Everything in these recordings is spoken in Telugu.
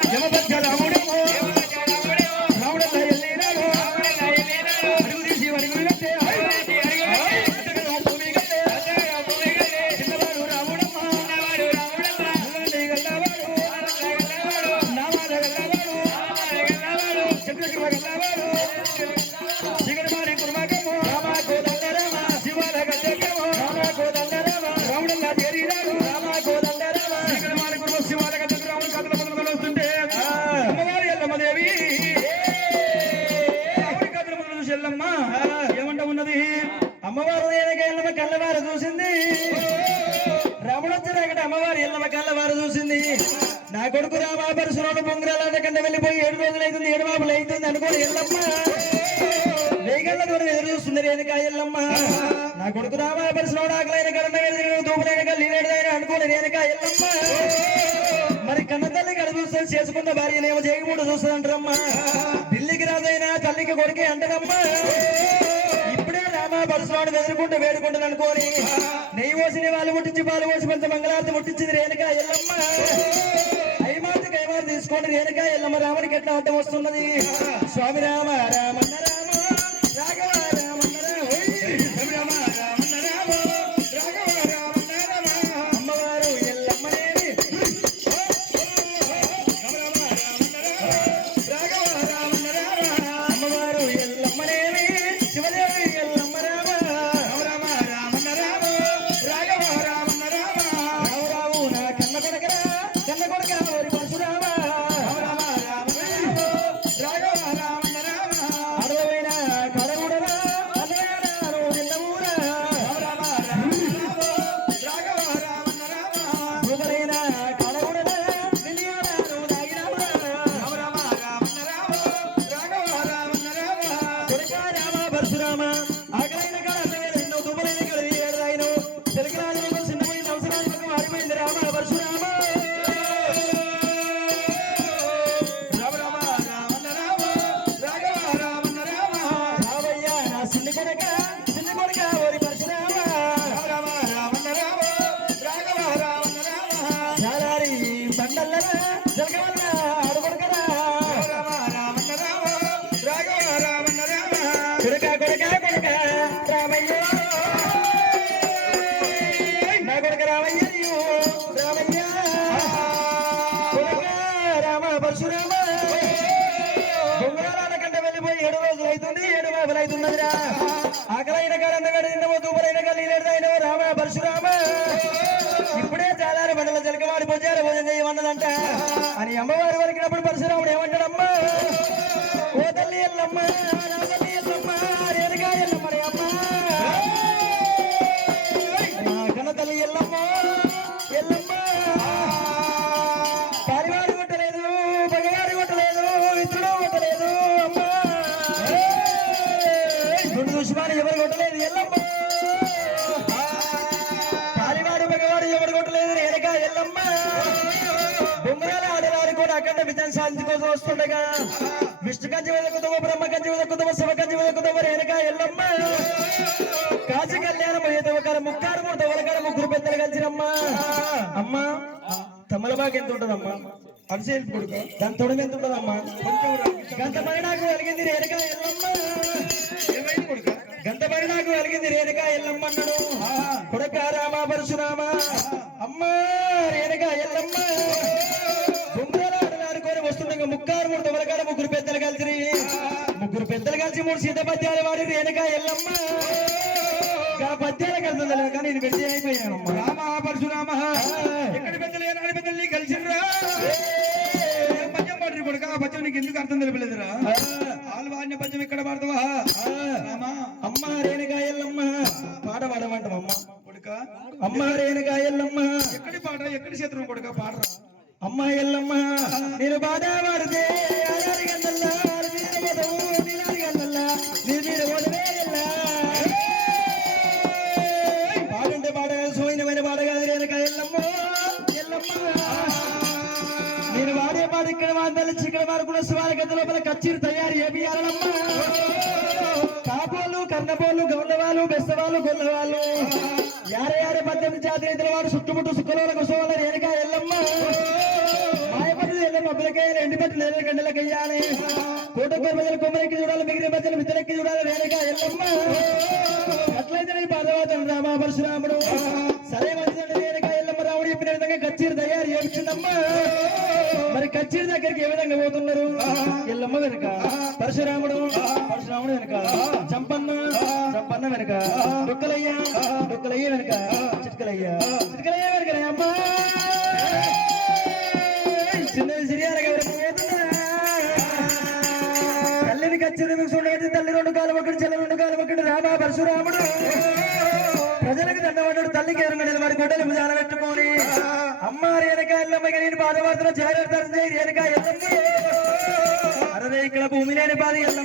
యమభద్ర రాముడేమో పరశురాడు పరశురాముడు కంటే వెళ్ళిపోయి ఏడు రోజులు అవుతుంది ఏడు బాబులు అవుతుంది అనుకోని ఎల్లమ్మ. వేగల్ల దూరం ఎదురు చూస్తుంది రేణుక ఎల్లమ్మ. నా కొడుకు రామా పరశురాడు ఆకలైన కరణ వెళ్ళి దూపులైన కల్లీడైన అనుకోని రేణుక ఎల్లమ్మ. మరి కన్న తల్లి కడ చూస్తే చేసుకున్న చేయకుండా చూస్తున్నారమ్మా చూస్తుందంటారమ్మా ఢిల్లీకి రాజైనా తల్లికి కొడుకే అంటారమ్మా ఇప్పుడే రామా పరశురాడు ఎదుర్కొంటూ వేడుకుంటుంది అనుకోని. నెయ్యి పోసిన వాళ్ళు ముట్టించి పాలు పోసి కొంత మంగళారతి ముట్టించింది రేణుక ఎల్లమ్మ. ఎల్లమ్మ రాముడికి ఎట్లా అడ్డం వస్తున్నది? స్వామి రామ రామన్న కంచి వెదకుతాము బ్రహ్మ కంచి వెదకుతాము శివ కంచి వెదకుతాము రేణుక ఎల్లమ్మ. కాశీ కళ్యాణం ఏదవకర ముక్కారు మూడు తొలగారు ముగ్గురు పెద్దలు కలిసిరమ్మా. అమ్మ తమలబాకి ఎంత ఉంటదమ్మా? అభిషేక్ దాని తొడమ ఎంత ఉంటదమ్మా గంత మరి నాకు ముగ్గురు పెద్దలు కలిసి మూడు సీత పద్యాలు వాడి రేణుక ఎల్లమ్మ. పద్యాల కలిసి తెలియదు కానీ నేను పెద్ద అయిపోయాను రామ పరశురామ. మాందల చిక్కల వారు కూడా శివాలగత లోపల కచ్చీరు తయారు కాపోలు కన్నపోలు గౌండవాళ్ళు బెస్తవాళ్ళు గొల్లవాళ్ళు. యారే యారే పద్దెనిమిది జాతి రైతుల వారు చుట్టుముట్టు సుఖలోల కుసోల రేణుక ఎల్లమ్మ. మాయపట్టులు చూడాలి రామా పరశురాముడు. సరే మంచిదండి రేణుక చెప్పిన విధంగా కచ్చీరు తయారు మరి కచ్చీరు దగ్గరికి ఏ విధంగా పోతున్నారు ఎల్లమ్మ వెనుక పరశురాముడు పరశురాముడు వెనుక చంపన్న చంపన్న వెనుక దుక్కలయ్య దుక్కలయ్య వెనుక చిట్కలయ్య చిట్కలయ్య anybody alone.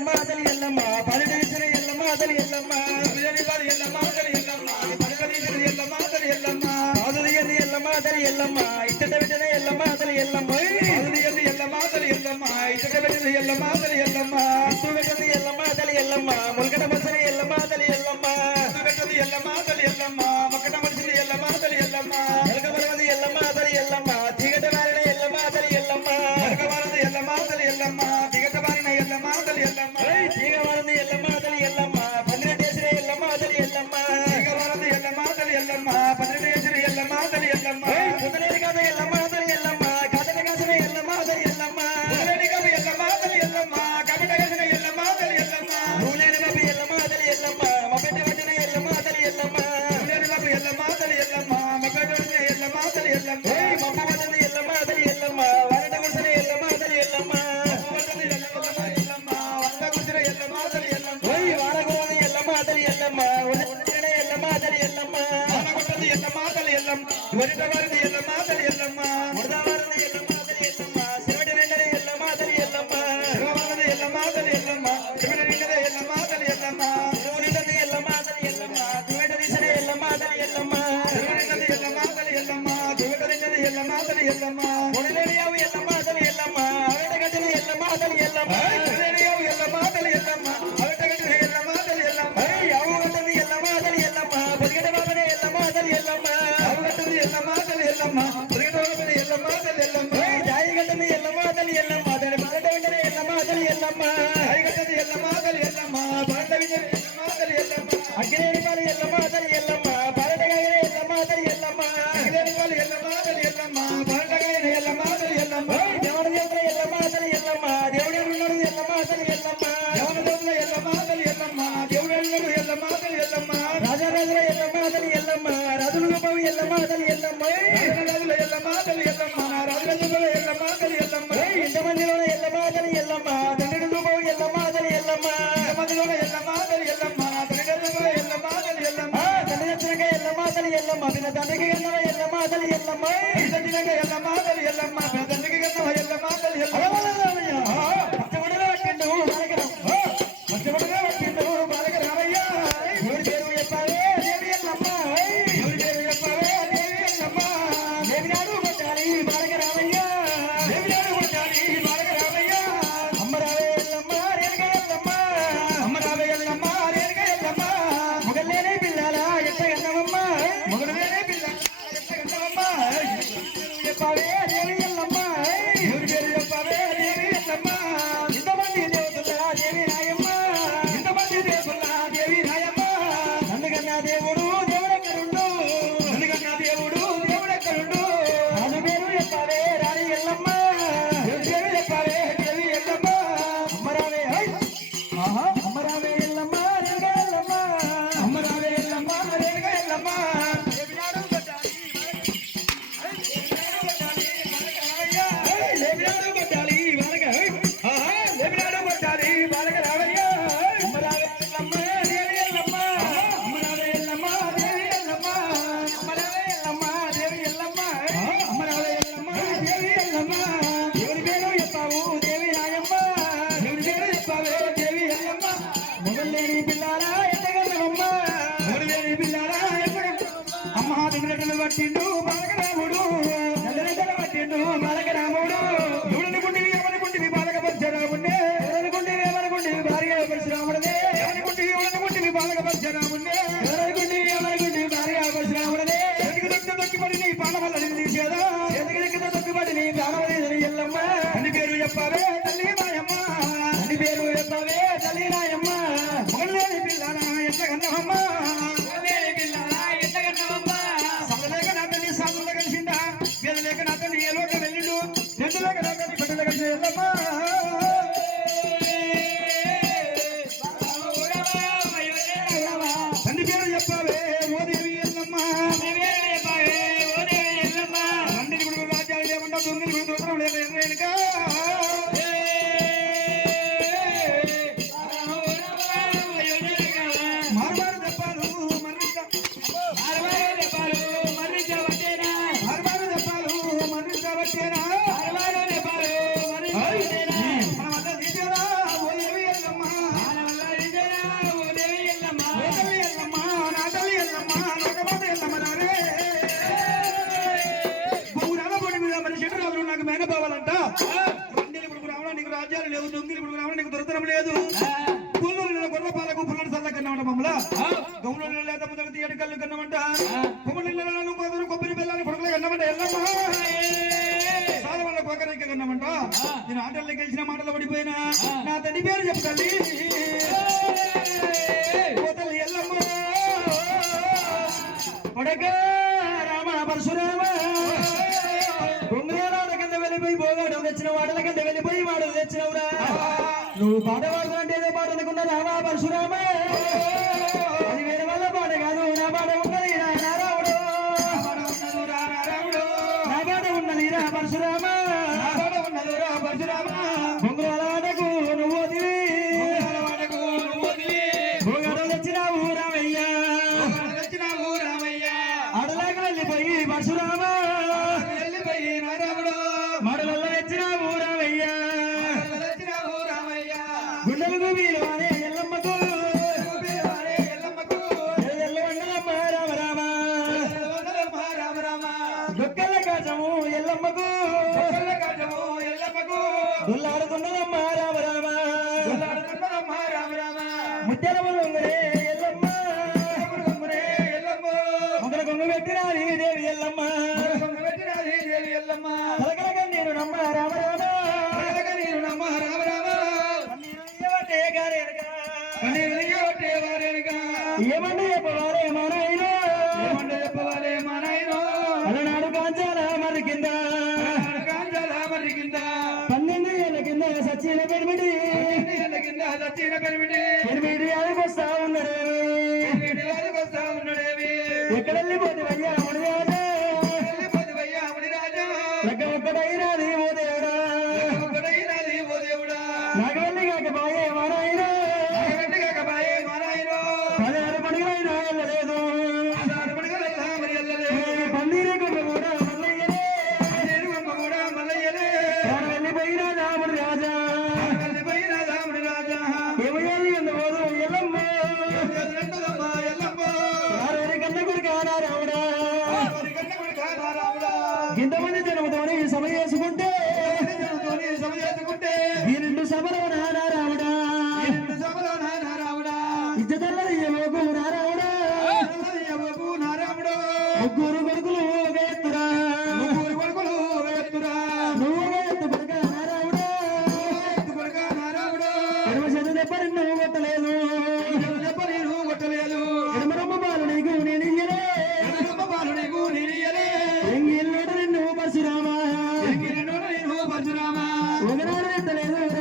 அக்னேரி காலை எல்லம்மா அதரி எல்லம்மா பரதகாயிரே எல்லம்மா அதரி எல்லம்மா ఎల్లమ్మ దిన దండకి ఎల్లమ్మ ఎల్లమ్మ అదలు ఎల్లమ్మ. ఎల్లమ్మ అదలు ఎల్లమ్మ పెద్ద ಕೊಟ್ಟಿನ ஐயப்பாவே மோதியில் తండ్రి పేరు చెప్పండి. కోతలు ఎల్లమ్మ. పడక రామ పరశురామ. బొంగరాల కింద వెళ్ళిపోయి పోగాడు తెచ్చిన వాడల కింద వెళ్ళిపోయి వాడు తెచ్చినవురా. నువ్వు పాట పాడుతుంటే ఏదో పాట అనుకున్నా రామ పరశురామ. అది వేరే వల్ల పాట కాదు నా పాట ఉన్నది నా పాట ఉన్నది రా పరశురామ. పాట ఉన్నది రా Parashurama. దుక్కల గజము ఎల్లమ్మకు. దుక్కల గజము ఎల్లమ్మకు. దుల్లారుతున్నదమ్మ Rama I'm not better than సభలో నానా రావుడా సభలో నానా రావుడా ఇద్దరు యువకు నారావుడా యువకు నారావుడు ముగ్గురు కొడుకులు వేతురా. ముగ్గురు కొడుకులు వేతురా నువ్వు ఎత్తు కొడుక నారావుడా ఎత్తు కొడుక నారావుడా ఎడమ చేతి దెబ్బ నిన్ను కొట్టలేదు. దెబ్బ నేను కొట్టలేదు ఎడమ రొమ్మ బాలు నీకు నేను ఇయ్యలే. ఎడమ రొమ్మ బాలు నీకు నేను ఇయ్యలే నిన్ను పరశురామా. ఎంగిల్ నిన్ను పరశురామా. ఒకనాడు ఎత్తలేదు.